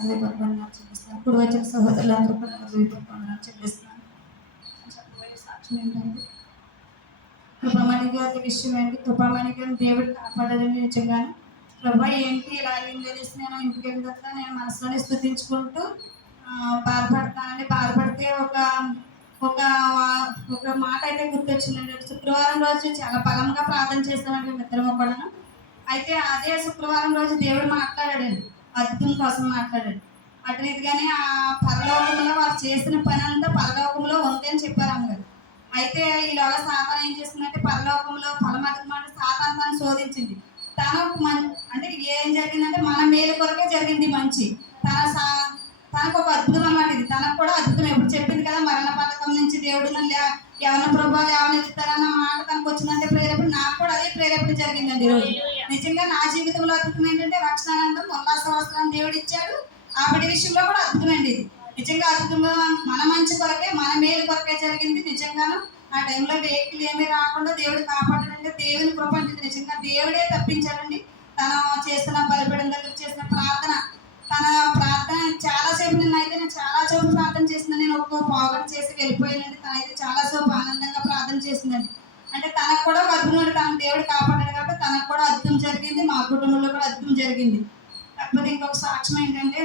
హృదయపూర్వకంగా చెల్లిస్తాను. ఇప్పుడు వచ్చిన సహోదరులందరూ కూడా హృదయపూర్వకంగా చెల్లిస్తున్నాను. చెప్పబోయే సాక్ష్యం ఏంటంటే కృపమణి గారి విషయం ఏంటి. కృపమణి గారిని దేవుడు కాపాడాలని నిజంగానే ప్రభా ఏంటి ఇలా అయింది అనేసి నేను ఇంటికి వెళ్ళిన తర్వాత నేను మనసులోనే స్తుతించుకుంటూ బాధపడతానండి. బాధపడితే ఒక ఒక ఒక మాట అయితే గుర్తొచ్చిందండి. శుక్రవారం రోజు చాలా బలంగా ప్రార్థన చేస్తామండి మిత్రము కూడాను. అయితే అదే శుక్రవారం రోజు దేవుడు మాట్లాడాడండి. అద్భుతం కోసం మాట్లాడాడు. అటు రీతిగానే ఆ పరలోకంలో వారు చేసిన పని అంతా పరలోకంలో ఉంది అని చెప్పారు అమ్మగారు. అయితే ఈలోగా సాతాను ఏం చేస్తుందంటే పరలోకంలో పరమాత్మ సాతాను తను శోధించింది. తను అంటే ఏం జరిగిందంటే మన మేలు కొరకే జరిగింది మంచి. తనకు ఒక అద్భుతం అన్నమాట ఇది. తనకు కూడా అద్భుతం ఎప్పుడు చెప్పింది కదా, మరణ పథకం నుంచి దేవుడు ఎవరిన ప్రభావాలు ఎవరిని ఎత్తుతారన్న మాట తనకు వచ్చిందంటే ప్రేరేపణ. నాకు కూడా అదే ప్రేరేపణ జరిగిందండి ఈరోజు. నిజంగా నా జీవితంలో అద్భుతం ఏంటంటే రక్షణానందం ఉల్లాస వస్త్రాన్ని దేవుడు ఇచ్చాడు. ఆ బిడ్డ విషయంలో కూడా అద్భుతమండి ఇది. నిజంగా అద్భుతంగా మన మంచి కొరకే మన మేలు కొరకే జరిగింది. నిజంగాను ఆ టైంలో వెహికల్ ఏమీ రాకుండా దేవుడు కాపాడాడంటే దేవుని కృప అంటే నిజంగా దేవుడే తప్పించాడండి. తను చేస్తున్న బలిపీఠం దగ్గర చేసిన ప్రార్థన, తన ప్రార్థన చాలాసేపు నేను చాలా సేపు ప్రార్థన చేసిందని నేను ఒక్క పావుగంట చేసి వెళ్ళిపోయానండి. తనైతే చాలా సేపు ఆనందంగా ప్రార్థన చేసిందండి. అంటే తనకు కూడా ఒక అద్భుతం, తన దేవుడు కాపాడాడు కాబట్టి తనకు కూడా అద్భుతం జరిగింది. మా కుటుంబంలో కూడా అద్భుతం జరిగింది. కాకపోతే ఇంకొక సాక్ష్యం ఏంటంటే